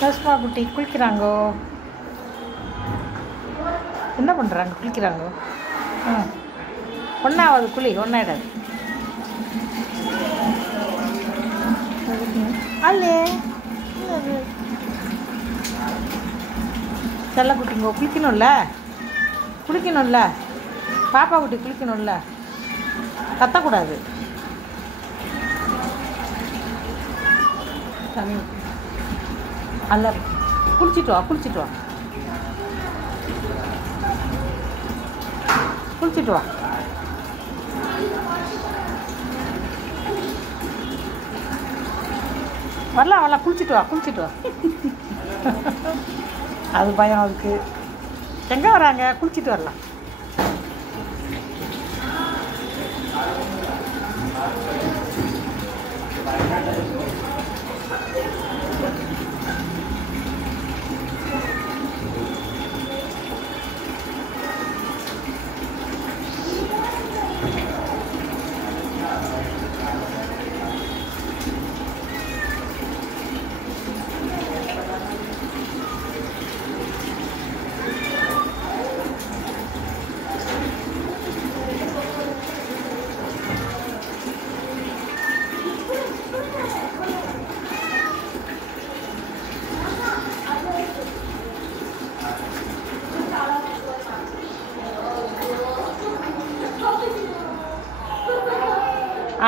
Rosmah குட்டி குளிக்கிறாங்கோ. என்ன பண்ணுறாங்க? குளிக்கிறாங்கோ. ஒன்றாவது குளி ஒன்றாயிடாது. அல்லே செல்ல குட்டிங்கோ குளிக்கணும்ல, குளிக்கணும்ல, பாப்பா குட்டி குளிக்கணும்ல, கத்தக்கூடாது. தண்ணி அல்ல, குளிச்சுட்டு வா, குளிச்சுட்டு வா, குளிச்சுட்டு வா. வரலாம் வரலாம், குளிச்சுட்டு வா, குளிச்சுட்டு வா. அது பயம் அதுக்கு. எங்கே வராங்க? குளிச்சுட்டு வரலாம்.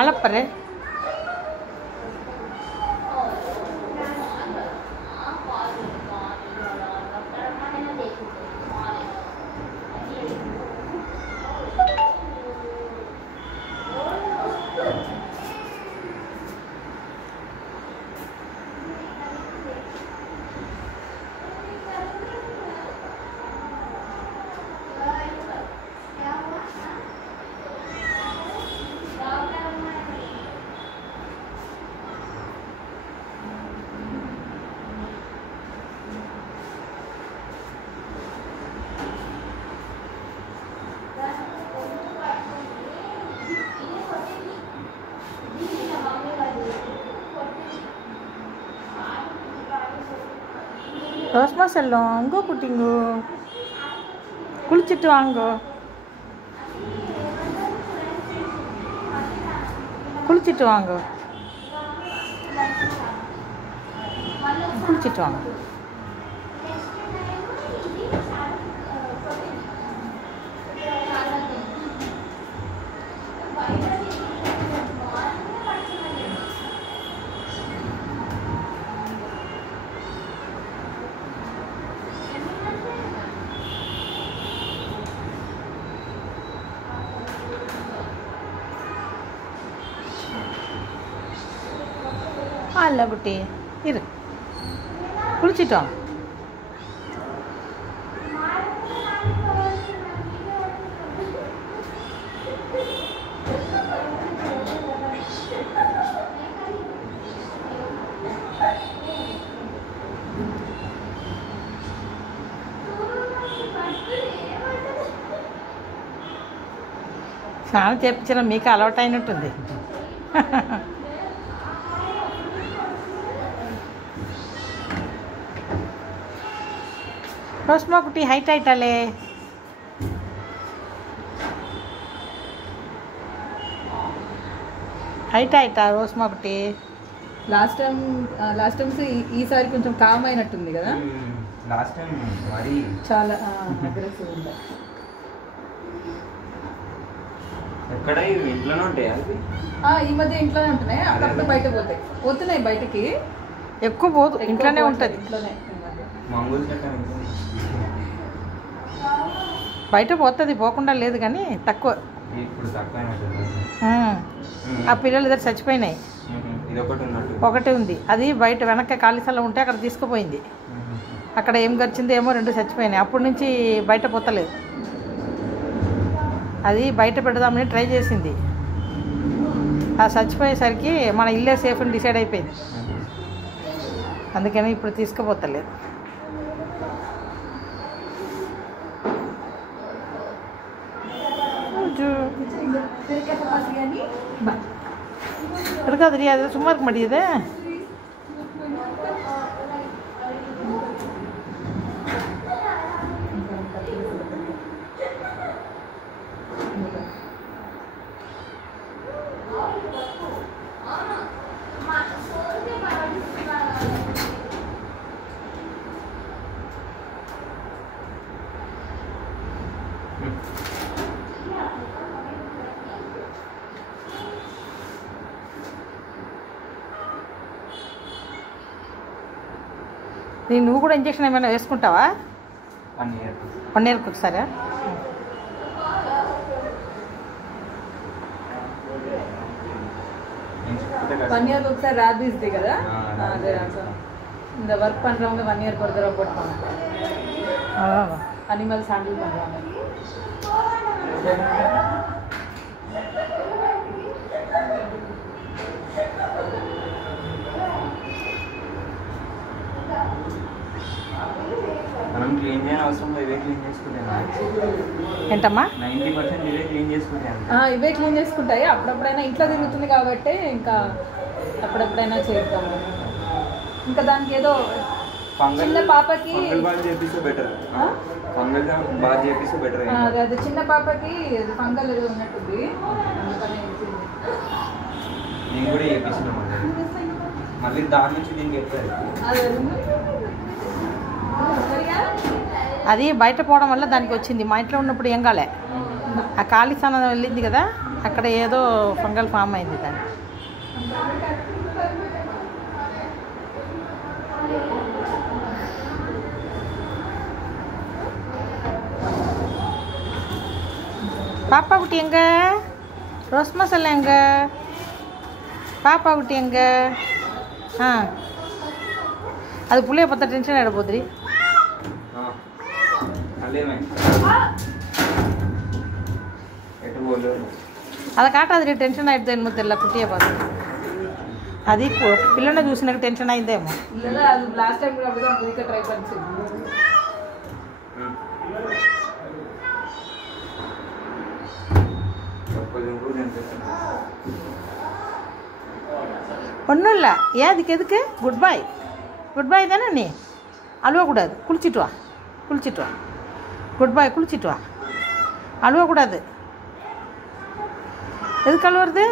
அலப்பரு ரோஸ்மா செல்லம், அங்கோ குட்டிங்கோ குளிச்சுட்டு வாங்கோ, குளிச்சுட்டு வாங்கோ, குளிச்சுட்டு வாங்க. இல்லை குட்டி இரு, குளிச்சிட்டோம். స్నానం చేయించడం మీకు అలవాటు అయినట్టుంది. ரோஸ்மா குட்டி ஹைட் ஆயிட்டாலே. హైట్ అయితా రోస్మా కుట్టి. లాస్ట్ టైం ఈసారి కొంచెం కామ్ అయినట్టుంది కదా. లాస్ట్ టైం మరి చాలా అగ్రెసివ్ ఉంది. ఎక్కడ ఇంట్లోనే ఉంటాయి అవి. ఈ మధ్య ఇంట్లోనే ఉంటున్నాయి, అప్పుడప్పుడు బయట పోతున్నాయి బయటకి. ఎక్కువ పోదు, ఇంట్లోనే ఉంటుంది. ఇంట్లోనే మంగళూరు చక్కర బయట పోతుంది, పోకుండా లేదు కానీ తక్కువ. ఇప్పుడు తక్కువ. ఆ పిల్లలు ఇద్దరు చచ్చిపోయినాయి. ఒకటి ఉంది, అది బయట వెనక ఖాళీ స్థలం ఉంటే అక్కడ తీసుకుపోయింది. అక్కడ ఏం గడిచిందో ఏమో, 2 చచ్చిపోయినాయి. అప్పటి నుంచి బయట పోతలేదు. అది బయట పెడదామని ట్రై చేసింది, ఆ చచ్చిపోయేసరికి మన ఇల్లే సేఫ్ అని డిసైడ్ అయిపోయింది. అందుకని ఇప్పుడు తీసుకుపోతలేదు. இருக்காதுடி, அது சும்மா இருக்க மாட்டேங்குது. నువ్వు కూడా ఇంజక్షన్ ఏమైనా వేసుకుంటావా? 1 year. 1 yearకి ఒకసారా? ஒன் இயர் ఒకసారి ரேபிஸ் दी కదా అదే இந்த ஒர்க் பண்றவங்க 1 இயர் ஒரு தடவை போடுவாங்க. அனிமல்ஸ் ஹேண்டில் பண்றாங்க. మనం క్లీన్ చేయని అవసరం లేదు, ఇవే క్లీన్ చేసుకుంటాను. ఏంటమ్మా? 90% ఇవే క్లీన్ చేసుకుంటాను. ఇవే క్లీన్ చేసుకుంటాయి. అప్పుడప్పుడైనా ఇంట్లో తిరుగుతుంది కాబట్టి ఇంకా అప్పుడప్పుడైనా చేద్దాము. ఇంకా దానికి ఏదో చిన్న పాపకి బాగా చేపిస్తే బెటర్. ఫంగల్ బాగా చేపిస్తే బెటర్. అదే చిన్న పాపకి ఫంగల్ ఏదో ఉన్నట్టుంది. నేను కూడా చేపించినాం. మళ్ళీ దాని నుంచి దీనికి ఎప్పుడు అది బయట పోవడం వల్ల దానికి వచ్చింది. మా ఇంట్లో ఉన్నప్పుడు ఏం కాలే. ఆ ఖాళీ స్థానం వెళ్ళింది కదా, అక్కడ ఏదో ఫంగల్ ఫామ్ అయింది దాన్ని. பாப்பா குட்டி எங்க? ரோஸ் மசாலா எங்க? பாப்பா குட்டி எங்க? அது புள்ளைய பார்த்தா டென்ஷன் ஆகிட போதுரி. அதை காட்டாது, టెన్షన్ ఆయిద్దో ఏమో తెల్ల కుట్టియే பார்த்து. అది పిల్లని చూసినాక టెన్షన్ అయిందేమో. లాస్ట్ టైం కూడా ట్రై பண்ணிச்சு. ஒன்றும் இல்லை. ஏன் அதுக்கு எதுக்கு? குட் பாய், குட் பாய் தானே. நீ அழுவக்கூடாது. குளிச்சுட்டு வா, குளிச்சுட்டு வா. குட் பாய், குளிச்சுட்டு வா. அழுவக்கூடாது. எதுக்கு அழுவுறது?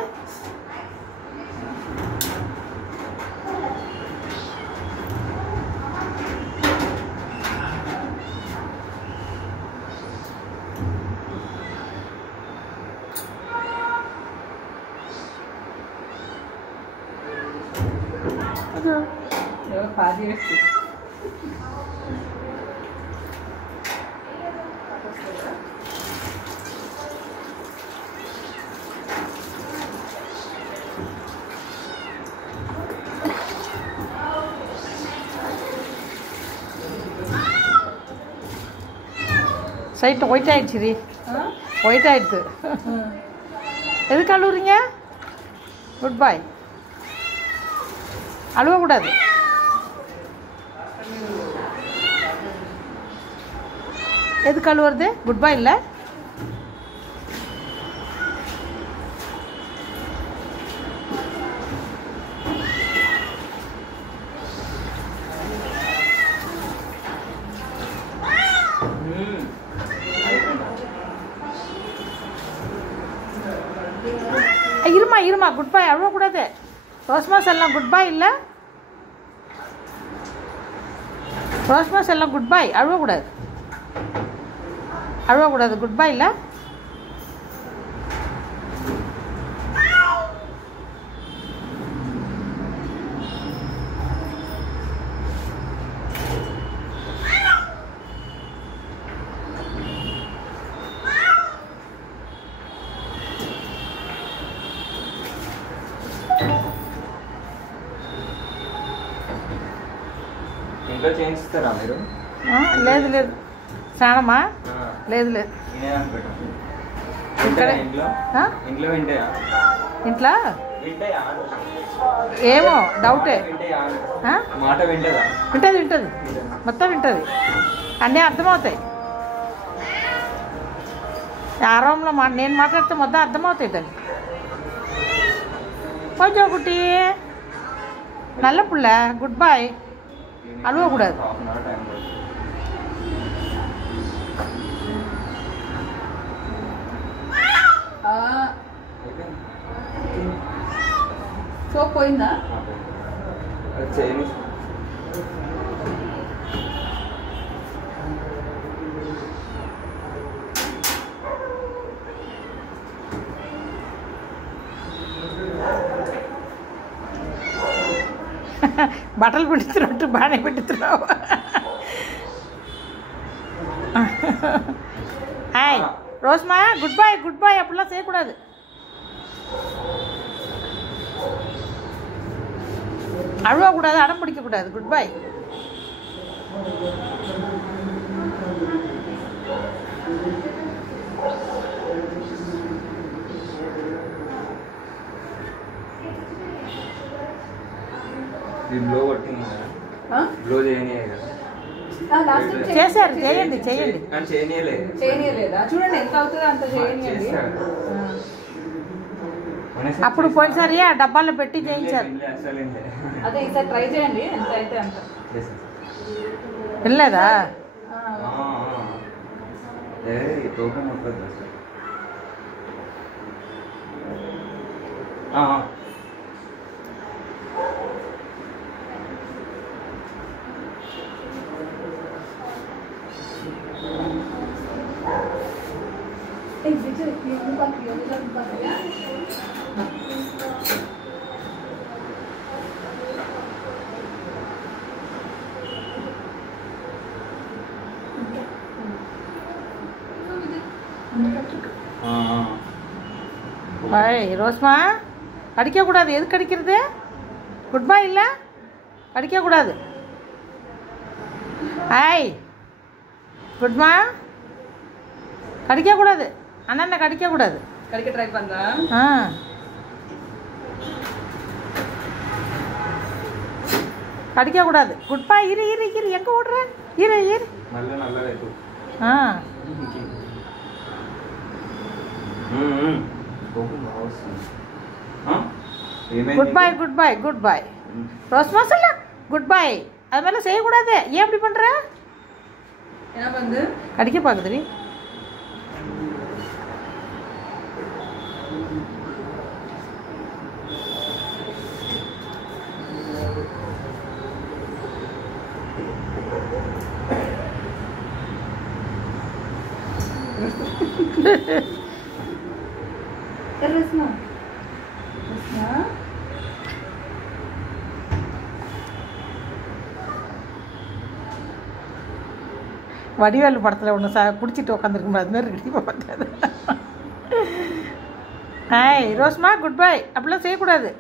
பாதி சைட்டு ஒயிட் ஆயிடுச்சு. ஒயிட் ஆயிடுது. எதுக்கு அழுவுறீங்க? குட் பாய், அழுவக்கூடாது. எதுக்கு அழுவுறது? குட் பாய் இல்லை. இருமா இருமா, குட் பாய், அழுவக்கூடாது. ரோஸ்மாஸ் எல்லாம் குட் பாய் இல்லை. ரோஸ்மாஸ் எல்லாம் குட் பாய், அழுவக்கூடாது. அழுவக்கூடாது. குட் பாய் இல்லை. ఇంకా చేయిస్తారా మీరు? లేదు లేదు. స్నానమా? లేదు లేదు. ఇంట్లో ఏమో డౌటే. మాట వింటదా? వింటది వింటది, మొత్తం వింటది. అన్నీ అర్థమవుతాయి. ఆరంభంలో నేను మాట్లాడితే మొత్తం అర్థమవుతాయి దాన్ని. కొంచెం ఒకటి నల్ల పుల్ల. Good bye, అలవకూడదు. సోప్ పోయిందా? బట్టలు పెడుతున్నట్టు బాగానే పెడుతున్నావు. హాయ్ ரோஸ்மா குட் பாய் அப்படிலாம் செய்யக்கூடாது. அழுவக்கூடாது, அடம் பிடிக்கக்கூடாது. குட் பாய். చేశారు, చేయండి. చేయలేదా? చూడండి ఎంత అవుతుందో అంత చేయండి. అప్పుడు పోయినసారి ఆ డబ్బాల్లో పెట్టి చేయించారు. అదే ఈసారి ట్రై చేయండి, ఎంత అయితే అంత. వెళ్ళలేదా? ரோஸ்மா அடிக்கக்கூடாது. எதுக்கு அடிக்கிறது? குட் பாய் இல்லை, அடிக்கக்கூடாது. ஹாய் குட்மா, கடிக்கக்கூடாது. அண்ணனை கடிக்கக்கூடாது. கடிக்க ட்ரை பண்ணுறா. கடிக்கக்கூடாது. குட் பாய். இரு எங்கே ஓடுற? இரு குட் பாய். ரோஸ்மா சொல்ல குட் பாய். அது மாதிரிலாம் செய்யக்கூடாது. ஏன் அப்படி பண்ணுற? என்ன பண்ணுது? கடிக்க பார்க்குதுடி. வடிவேலு படத்தில் ஒன்று குடிச்சிட்டு உட்காந்துருக்கும், அது மாதிரி ரெடி பார்த்தாது. ஹாய் ரோஸ்மா குட் பாய். அப்படிலாம் செய்யக்கூடாது.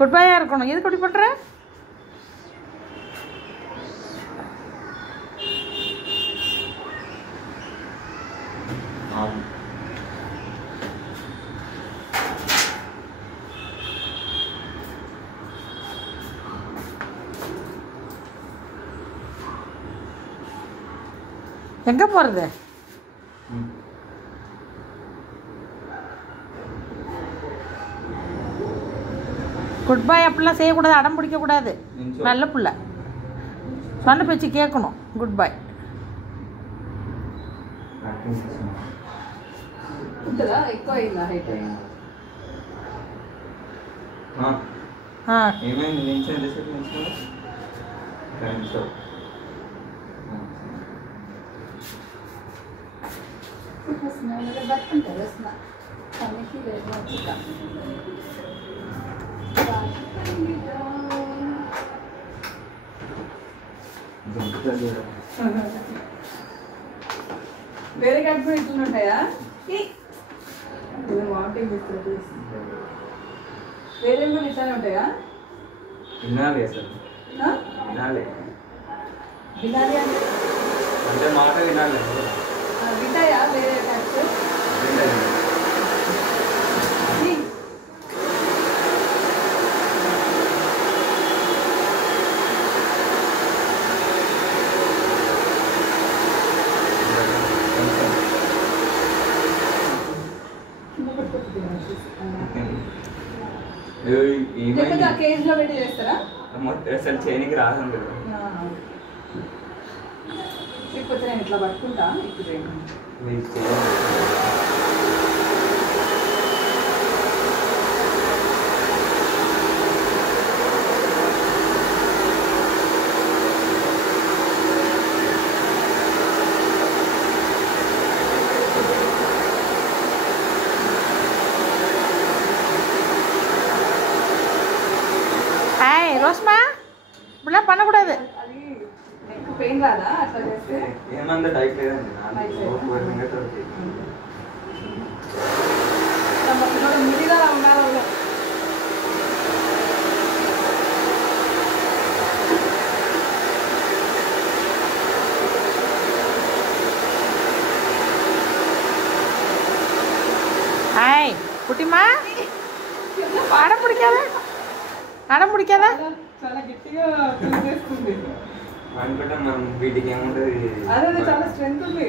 குட் பாயாக இருக்கணும். எதுக்கு அப்படி பண்ணுற? எங்கே போகிறது? குட் பாய் அப்படிலாம் செய்யக்கூடாது, அடம் பிடிக்கக்கூடாது. நல்ல பிள்ளை, சொன்ன பேச்சு கேட்கணும். குட் பாய். ఎక్కువ అయిందా హైట్? ఏమైంది? వేరే కడుపు ఇట్లుంటాయా? వేరే కూడా ఇట్లానే ఉంటాయా? వినాలి అసలు, వినాలి వినాలి అంటే మాట వినాలి. వింటాయా వేరే కడుపు? కేజీలో పెట్టి చేస్తారా? అసలు చేయనికి రాదు. లేకపోతే నేను ఇట్లా పట్టుకుంటా. ఇప్పుడు రోస్మా இப்படிலாம் பண்ணக்கூடாது. అది నెక్ పెయిన్ రాదా అట్లా చేస్తే? ఏమంత డైట్ లేదండి ముడిగా ఉండాలి. హాయ్ కుటిమా అడం పిడికాదా చాలా గట్టిగా చూసేస్తుంది. అనుకుంటే మనం వీటికి ఏముంటుంది అదే చాలా స్ట్రెంత్ ఉంది.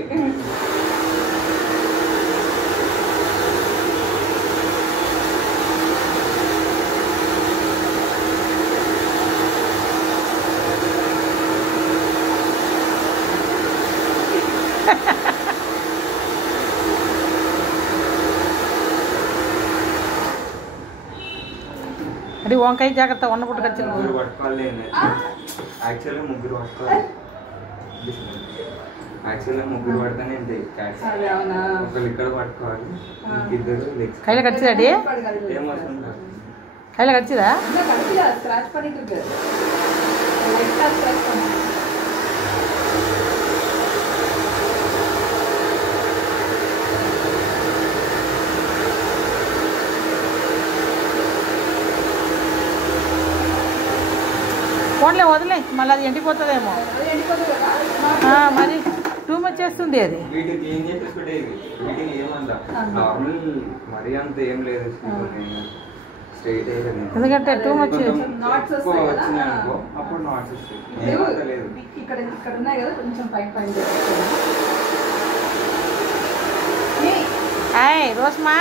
అది వంకాయ జాగ్రత్త ఉన్న పుట్టు ఖర్చు ముగ్గురు పట్టుకోవాలి. యాక్చువల్గా ముగ్గురు పట్టుకోవాలి. యాక్చువల్గా ముగ్గురు పడితేనే ఉంటాయి క్యాట్స్. ఒకళ్ళు ఇక్కడ పట్టుకోవాలి, ఇద్దరు కైలో కడిచిదాడి ఏమవసరం కాదు. కైలో కడిచిదా స్క్రాచ్ பண்ணிட்டு இருக்கு. லைட்டா ஸ்க்ராச் பண்ணு. ఫోన్లో వదిలే మళ్ళీ అది ఎండిపోతుందేమో. మరి టూ మచ్ చేస్తుంది అది. వీటికి ఏం చేసేసుకుంటే వీటికి ఏమందా నార్మల్ మరీ అంత ఏం లేదు. స్ట్రైట్ ఎందుకంటే టూ మచ్ వచ్చినాయి అనుకో అప్పుడు నాట్స్ వస్తాయి. లేదు ఇక్కడ ఇక్కడ ఉన్నాయి కదా కొంచెం పైన పైన. హాయ్ రోస్మా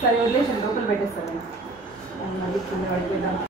సరే వదిలేసాను లోపల పెట్టేస్తాను. మళ్ళీ కింద పడిపోయినా